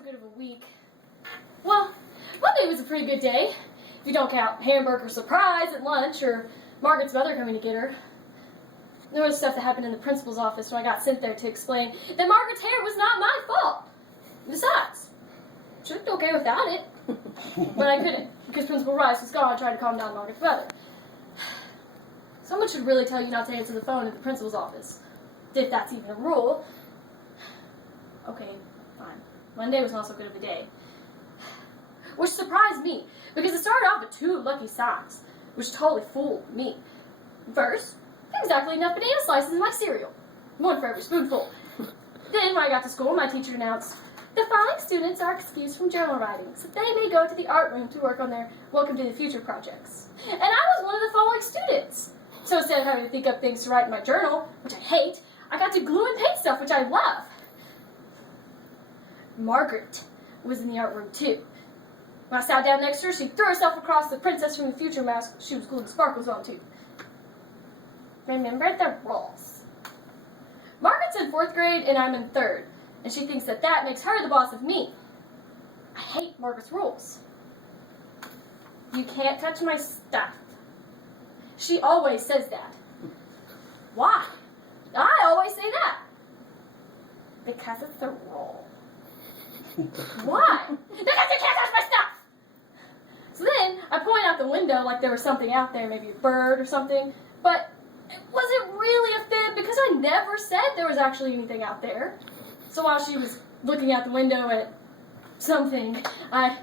so good of a week. Well, Monday was a pretty good day, if you don't count hamburger surprise at lunch or Margaret's mother coming to get her. There was stuff that happened in the principal's office when I got sent there to explain that Margaret's hair was not my fault. Besides, she looked okay without it. But I couldn't, because Principal Rice was gone trying to calm down Margaret's mother. Someone should really tell you not to answer the phone at the principal's office, if that's even a rule. Okay, fine. Monday was not so good of a day. Which surprised me, because it started off with 2 lucky signs, which totally fooled me. First, there was exactly enough banana slices in my cereal. 1 for every spoonful. Then, when I got to school, my teacher announced, "The following students are excused from journal writing, so they may go to the art room to work on their Welcome to the Future projects." And I was one of the following students. So instead of having to think up things to write in my journal, which I hate, I got to glue and paint stuff, which I love. Margaret was in the art room too. When I sat down next to her, she threw herself across the Princess from the Future mask she was gluing sparkles onto. Remember the rules. Margaret's in 4th grade and I'm in 3rd, and she thinks that that makes her the boss of me. I hate Margaret's rules. You can't touch my stuff. She always says that. Why? I always say that. Because it's the rule. Why? Because you can't touch my stuff! So then, I point out the window like there was something out there, maybe a bird or something, but was it really a fib? Because I never said there was actually anything out there. So while she was looking out the window at something, I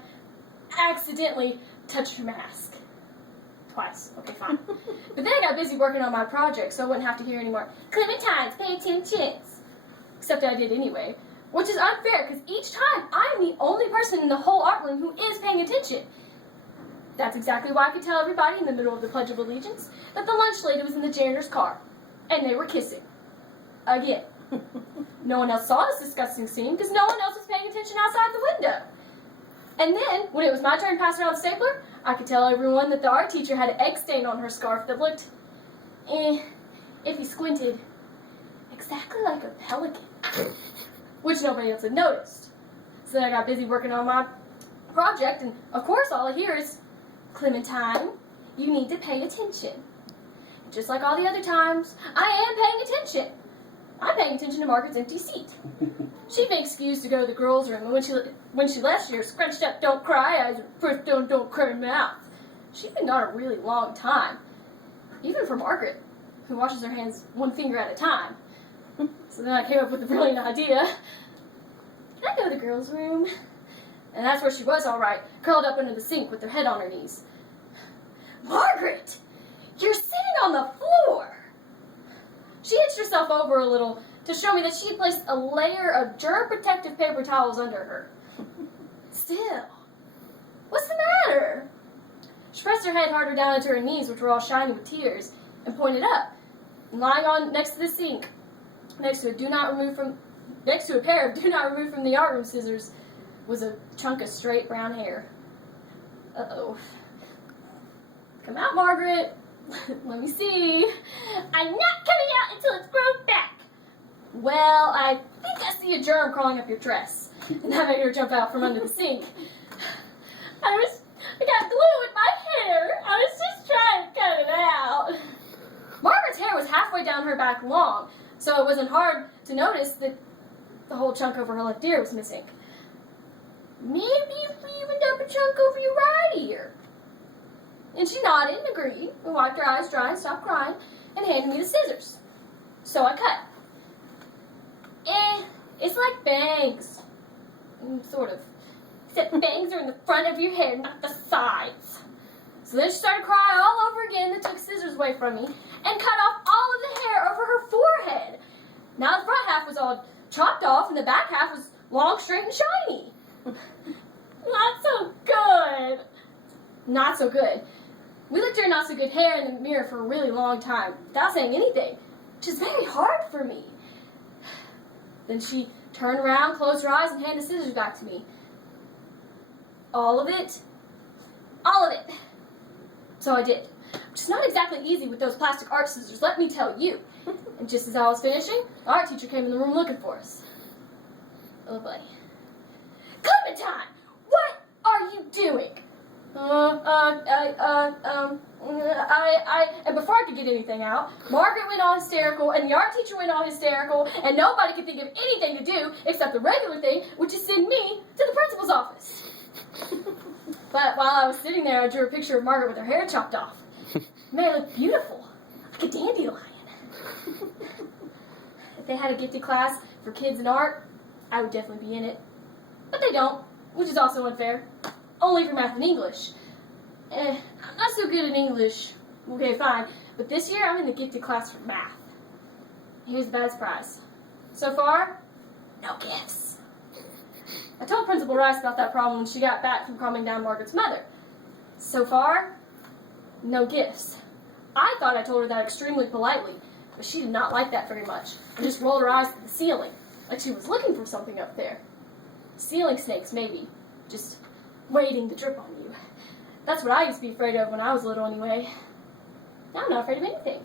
accidentally touched her mask. Twice. Okay, fine. But then I got busy working on my project, so I wouldn't have to hear any more "Clementines, pay attention." Except I did anyway. Which is unfair, because each time I'm the only person in the whole art room who is paying attention. That's exactly why I could tell everybody in the middle of the Pledge of Allegiance that the lunch lady was in the janitor's car, and they were kissing. Again. No one else saw this disgusting scene, because no one else was paying attention outside the window. And then, when it was my turn to pass around the stapler, I could tell everyone that the art teacher had an egg stain on her scarf that looked, if you squinted, exactly like a pelican. Which nobody else had noticed. So then I got busy working on my project, and of course all I hear is, "Clementine, you need to pay attention." Just like all the other times, I am paying attention. I'm paying attention to Margaret's empty seat. She'd been excused to go to the girls' room, and when she left, she had scrunched up "don't cry" eyes and first don't cry mouth. She'd been gone a really long time, even for Margaret, who washes her hands 1 finger at a time. So then I came up with a brilliant idea. Can I go to the girls' room? And that's where she was, all right, curled up under the sink with her head on her knees. "Margaret, you're sitting on the floor!" She hitched herself over a little to show me that she had placed a layer of germ-protective paper towels under her. Still, what's the matter? She pressed her head harder down into her knees, which were all shiny with tears, and pointed up. And lying on next to the sink, next to a pair of "do not remove from the art room" scissors, was a chunk of straight brown hair. Uh-oh. Come out, Margaret. Let me see. I'm not coming out until it's grown back. Well, I think I see a germ crawling up your dress. And that made her jump out from under the sink. I got glue in my hair. I was just trying to cut it out. Margaret's hair was halfway down her back long, so it wasn't hard to notice that the whole chunk over her left ear was missing. "Maybe if we even dump a chunk over your right ear." And she nodded and agreed, and wiped her eyes dry and stopped crying, and handed me the scissors. So I cut. It's like bangs. Sort of. Except bangs are in the front of your head, not the sides. So then she started crying all over again and took scissors away from me and cut off all of the hair over her forehead. Now the front half was all chopped off and the back half was long, straight, and shiny. Not so good. Not so good. We looked at her not so good hair in the mirror for a really long time without saying anything, which is very hard for me. Then she turned around, closed her eyes, and handed the scissors back to me. All of it? All of it. So I did. Which is not exactly easy with those plastic art scissors, let me tell you. And just as I was finishing, the art teacher came in the room looking for us. Oh boy. doing? And before I could get anything out, Margaret went all hysterical, and the art teacher went all hysterical, and nobody could think of anything to do except the regular thing, which is send me to the principal's office. But while I was sitting there, I drew a picture of Margaret with her hair chopped off. Man, it looked beautiful, like a dandelion. If they had a gifted class for kids in art, I would definitely be in it. But they don't, which is also unfair. Only for math and English. I'm not so good at English. Okay, fine. But this year, I'm in the gifted class for math. Here's the bad surprise. So far, no gifts. I told Principal Rice about that problem when she got back from calming down Margaret's mother. So far, no gifts. I thought I told her that extremely politely, but she did not like that very much, and just rolled her eyes to the ceiling, like she was looking for something up there. Ceiling snakes, maybe. Just waiting to drip on you. That's what I used to be afraid of when I was little anyway. Now I'm not afraid of anything.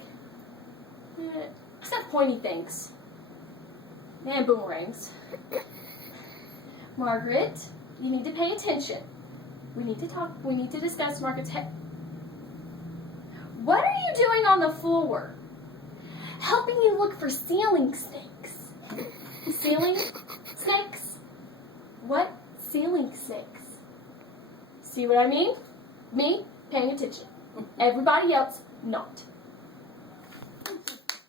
Except pointy things. And boomerangs. Margaret, you need to pay attention. We need to talk. We need to discuss Margaret's head. What are you doing on the floor? Helping you look for ceiling snakes. Ceiling snakes? What? Ceiling snakes. See what I mean? Me, paying attention. Everybody else, not.